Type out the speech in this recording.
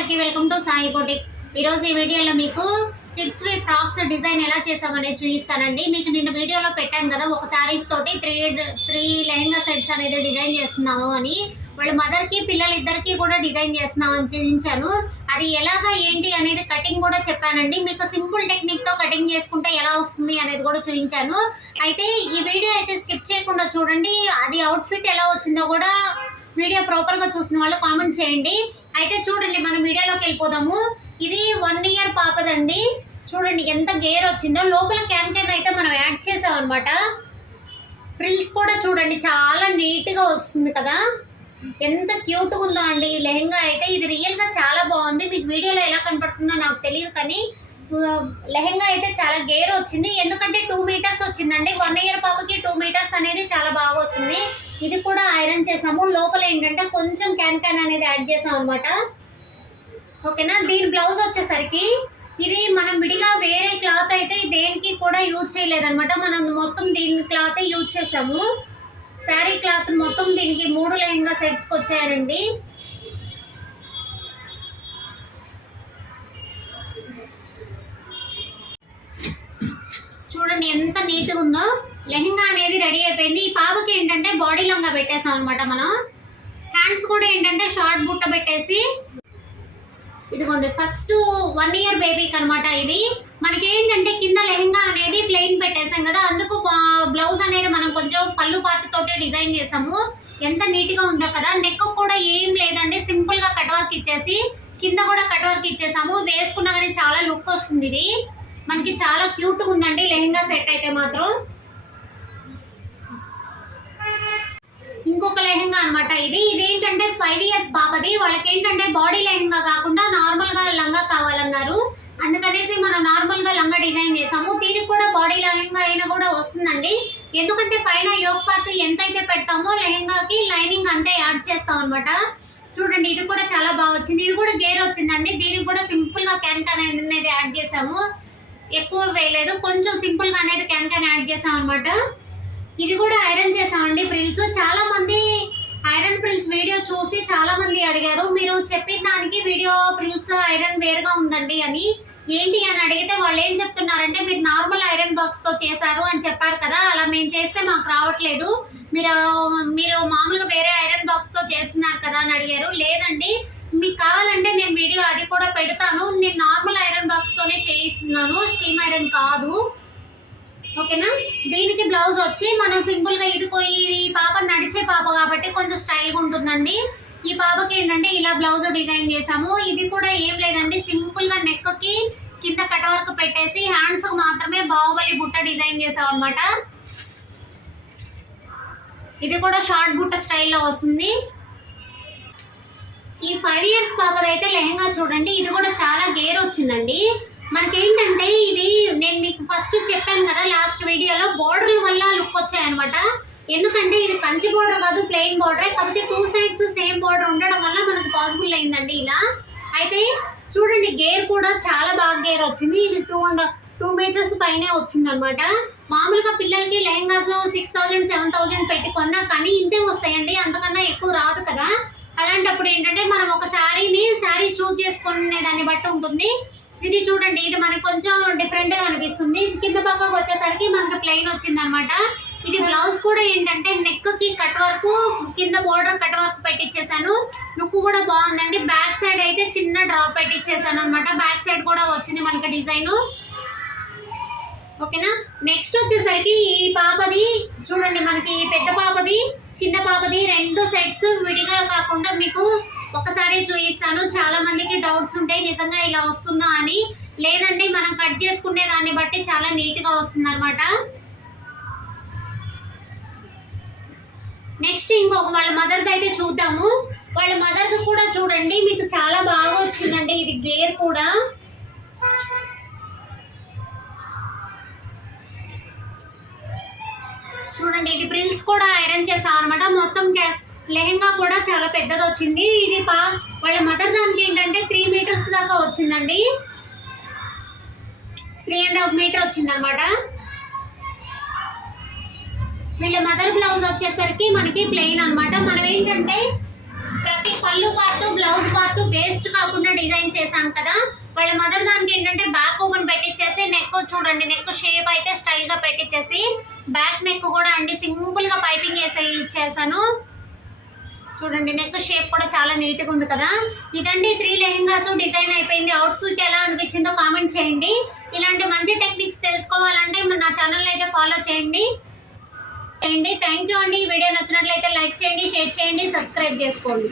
అందరికీ welcome to Sai boutique. ఈరోజు ఈ వీడియోలో మీకు కిడ్స్ వి ఫ్రాక్స్ డిజైన్ ఎలా చేసామనేది చూపిస్తానండి. మీకు నిన్న వీడియోలో పెట్టాను కదా, ఒక శారీస్ తోటి త్రీ లెహంగా సెట్స్ అనేది డిజైన్ చేస్తున్నాము అని. వాళ్ళ మదర్కి పిల్లలిద్దరికీ కూడా డిజైన్ చేస్తున్నామని చూపించాను. అది ఎలాగా ఏంటి అనేది కటింగ్ కూడా చెప్పానండి. మీకు సింపుల్ టెక్నిక్తో కటింగ్ చేసుకుంటే ఎలా వస్తుంది అనేది కూడా చూపించాను. అయితే ఈ వీడియో అయితే స్కిప్ చేయకుండా చూడండి. అది అవుట్ఫిట్ ఎలా వచ్చిందో కూడా వీడియో ప్రాపర్గా చూసిన వాళ్ళు కామెంట్ చేయండి. అయితే చూడండి, మనం వీడియోలోకి వెళ్ళిపోదాము. ఇది 1 ఇయర్ పాపదండి. చూడండి ఎంత గేర్ వచ్చిందో. లోపల క్యాన్ అయితే మనం యాడ్ చేసాం అనమాట. ప్రిల్స్ కూడా చూడండి చాలా నీట్గా వస్తుంది కదా, ఎంత క్యూట్గా ఉందో అండి లెహంగా అయితే. ఇది రియల్గా చాలా బాగుంది. మీకు వీడియోలో ఎలా కనపడుతుందో నాకు తెలియదు, కానీ లెహంగా అయితే చాలా గేర్ వచ్చింది. ఎందుకంటే 2 మీటర్స్ వచ్చిందండి. 1 ఇయర్ పాపకి 2 మీటర్స్ అనేది చాలా బాగా వస్తుంది. ఇది కూడా ఐరన్ చేసాము. లోపల ఏంటంటే కొంచెం క్యాన్ అనేది యాడ్ చేసాం అనమాట. ఓకేనా. దీని బ్లౌజ్ వచ్చేసరికి ఇది మనం విడిగా వేరే క్లాత్ అయితే దేనికి కూడా యూజ్ చేయలేదన్నమాట. మనం మొత్తం దీని క్లాత్ యూజ్ చేసాము. శారీ క్లాత్ మొత్తం దీనికి 3 లెహంగా సెట్స్కి వచ్చాయండి. చూడండి ఎంత నీట్గా ఉందో. లెహంగా అనేది రెడీ అయిపోయింది. ఈ పాపకి ఏంటంటే బాడీ లంగా పెట్టేసాం అనమాట మనం. హ్యాండ్స్ కూడా ఏంటంటే షార్ట్ బుట్ట పెట్టేసి, ఇదిగోండి ఫస్ట్ 1 ఇయర్ బేబీకి అనమాట. ఇది మనకి ఏంటంటే కింద లెహంగా అనేది ప్లెయిన్ పెట్టేసాం కదా, అందుకు బ్లౌజ్ అనేది మనం కొంచెం పళ్ళు పార్ట్ తోటి డిజైన్ చేసాము. ఎంత నీట్గా ఉందో కదా. నెక్ కూడా ఏం లేదండి, సింపుల్గా కట్ వర్క్ ఇచ్చేసి కింద కూడా కట్ వర్క్ ఇచ్చేసాము. వేసుకున్నా కానీ చాలా లుక్ వస్తుంది. ఇది మనకి చాలా క్యూట్గా ఉందండి లెహంగా సెట్ అయితే మాత్రం. ఇంకొక లెహంగా అనమాట ఇది. ఇదేంటంటే 5 ఇయర్స్ పాపది. వాళ్ళకి ఏంటంటే బాడీ లెహంగా కాకుండా నార్మల్గా లంగా కావాలన్నారు. అందుకనేసి మనం నార్మల్గా లంగా డిజైన్ చేసాము. దీనికి కూడా బాడీ లెహంగా అయినా కూడా వస్తుందండి. ఎందుకంటే పైన యోక్ పార్ట్ ఎంతైతే పెడతామో లెహంగాకి లైనింగ్ అంతే యాడ్ చేస్తాం అనమాట. చూడండి ఇది కూడా చాలా బాగా వచ్చింది. ఇది కూడా గేర్ వచ్చిందండి. దీనికి కూడా సింపుల్గా క్యాన్ అనేది యాడ్ చేసాము. ఎక్కువ వేయలేదు, కొంచెం సింపుల్గా అనేది క్యాన్ యాడ్ చేసాం అనమాట. ఇది కూడా ఐరన్ చేసామండి ప్రిల్స్. చాలా మంది ఐరన్ ప్రిల్స్ వీడియో చూసి చాలా మంది అడిగారు, మీరు చెప్పిన దానికి వీడియో ప్రిల్స్ ఐరన్ వేరుగా ఉందండి అని. ఏంటి అని అడిగితే వాళ్ళు ఏం చెప్తున్నారంటే, మీరు నార్మల్ ఐరన్ బాక్స్తో చేశారు అని చెప్పారు కదా, అలా మేము చేస్తే మాకు రావట్లేదు, మీరు మామూలుగా వేరే ఐరన్ బాక్స్తో చేస్తున్నారు కదా అని అడిగారు. లేదండి, మీకు కావాలంటే నేను వీడియో అది కూడా పెడతాను. నేను నార్మల్ ఐరన్ బాక్స్తోనే చేయిస్తున్నాను, స్టీమ్ ఐరన్ కాదు. ఓకేనా. దీనికి బ్లౌజ్ వచ్చి మనం సింపుల్గా ఈ పాప నడిచే పాప కాబట్టి కొంచెం స్టైల్గా ఉంటుందండి. ఈ పాపకి ఏంటంటే ఇలా బ్లౌజ్ డిజైన్ చేసాము. ఇది కూడా ఏం లేదండి, సింపుల్గా నెక్కి కింద కట్ వర్క్ పెట్టేసి హ్యాండ్స్ మాత్రమే బాహుబలి బుట్ట డిజైన్ చేసాం అనమాట. ఇది కూడా షార్ట్ బుట్ట స్టైల్లో వస్తుంది. ఈ 5 ఇయర్స్ పాపదైతే లెహంగా చూడండి, ఇది కూడా చాలా గేర్ వచ్చిందండి. మనకేంటంటే ఇది నేను మీకు ఫస్ట్ చెప్పాను కదా లాస్ట్ వీడియోలో, బోర్డర్ల వల్ల లుక్ వచ్చాయన్నమాట. ఎందుకంటే ఇది కంచి బోర్డర్ కాదు, ప్లెయిన్ బోర్డరే, కాబట్టి 2 సైడ్స్ సేమ్ బోర్డర్ ఉండడం వల్ల మనకు పాసిబుల్ అయిందండి ఇలా. అయితే చూడండి గేర్ కూడా చాలా బాగా గేర్ వచ్చింది. ఇది 2 మీటర్స్ పైనే వచ్చిందనమాట. మామూలుగా పిల్లలకి లెహంగాస్ 6,000 7,000 పెట్టి కొన్నా కానీ ఇంతే వస్తాయండి, అంతకన్నా ఎక్కువ రాదు కదా. అలాంటప్పుడు ఏంటంటే మనం ఒక శారీ చూజ్ చేసుకునే దాన్ని బట్టి ఉంటుంది. ఇది చూడండి, ఇది మనకి కొంచెం డిఫరెంట్గా అనిపిస్తుంది. కింద పక్కకు వచ్చేసరికి మనకి ప్లెయిన్ వచ్చింది అనమాట. ఇది బ్లౌజ్ కూడా ఏంటంటే నెక్కి కట్ వర్క్, కింద బోర్డర్ కట్ వర్క్ పెట్టించేసాను. లుక్ కూడా బాగుందండి. బ్యాక్ సైడ్ అయితే చిన్న డ్రాప్ పెట్టించేసాను అనమాట. బ్యాక్ సైడ్ కూడా వచ్చింది మనకి డిజైన్. ఓకేనా. నెక్స్ట్ వచ్చేసరికి ఈ పాపది చూడండి, మనకి పెద్ద పాపది చిన్న పాపది 2 సెట్స్ విడిగా కాకుండా మీకు ఒకసారి చూపిస్తాను. చాలా మందికి డౌట్స్ ఉంటాయి నిజంగా ఇలా వస్తుందా అని. లేదండి, మనం కట్ చేసుకునే దాన్ని బట్టి చాలా నీట్గా వస్తుంది అనమాట. నెక్స్ట్ ఇంకొక వాళ్ళ మదర్ది అయితే చూద్దాము. వాళ్ళ మదర్ది కూడా చూడండి, మీకు చాలా బాగా వచ్చిందండి. ఇది గేర్ కూడా చూడండి, ఇది ప్రిల్స్ కూడా ఐరన్ చేసాం అనమాట. మొత్తం లెహంగా కూడా చాలా పెద్దది వచ్చింది. ఇది వాళ్ళ మదర్ దానికి ఏంటంటే 3 మీటర్స్ దాకా వచ్చిందండి. 3.5 మీటర్ వచ్చింది అనమాట. వీళ్ళ మదర్ బ్లౌజ్ వచ్చేసరికి మనకి ప్లెయిన్ అనమాట. మనం ఏంటంటే ప్రతి పళ్ళు పార్ట్ బ్లౌజ్ పార్ట్ వేస్ట్ కాకుండా డిజైన్ చేశాం కదా, వాళ్ళ మదర్ దానికి ఏంటంటే బ్యాక్ ఓపెన్ పెట్టించేసి నెక్ చూడండి, నెక్ షేప్ అయితే స్టైల్ గా పెట్టించేసి బ్యాక్ నెక్ కూడా అండి సింపుల్ గా పైపింగ్ వేసి ఇచ్చేసాను. చూడండి నెక్ షేప్ కూడా చాలా నీట్ గా ఉంది కదా. ఇదండి 3 లెహెంగాస్ డిజైన్ అయిపోయింది. అవుట్ఫిట్ ఎలా అనిపించిందో కామెంట్ చేయండి. ఇలాంటి మంచి టెక్నిక్స్ తెలుసుకోవాలంటే నా ఛానల్ అయితే ఫాలో చేయండి. థ్యాంక్ యూ అండి. ఈ వీడియో నచ్చినట్లయితే లైక్ చేయండి, షేర్ చేయండి, సబ్స్క్రైబ్ చేసుకోండి.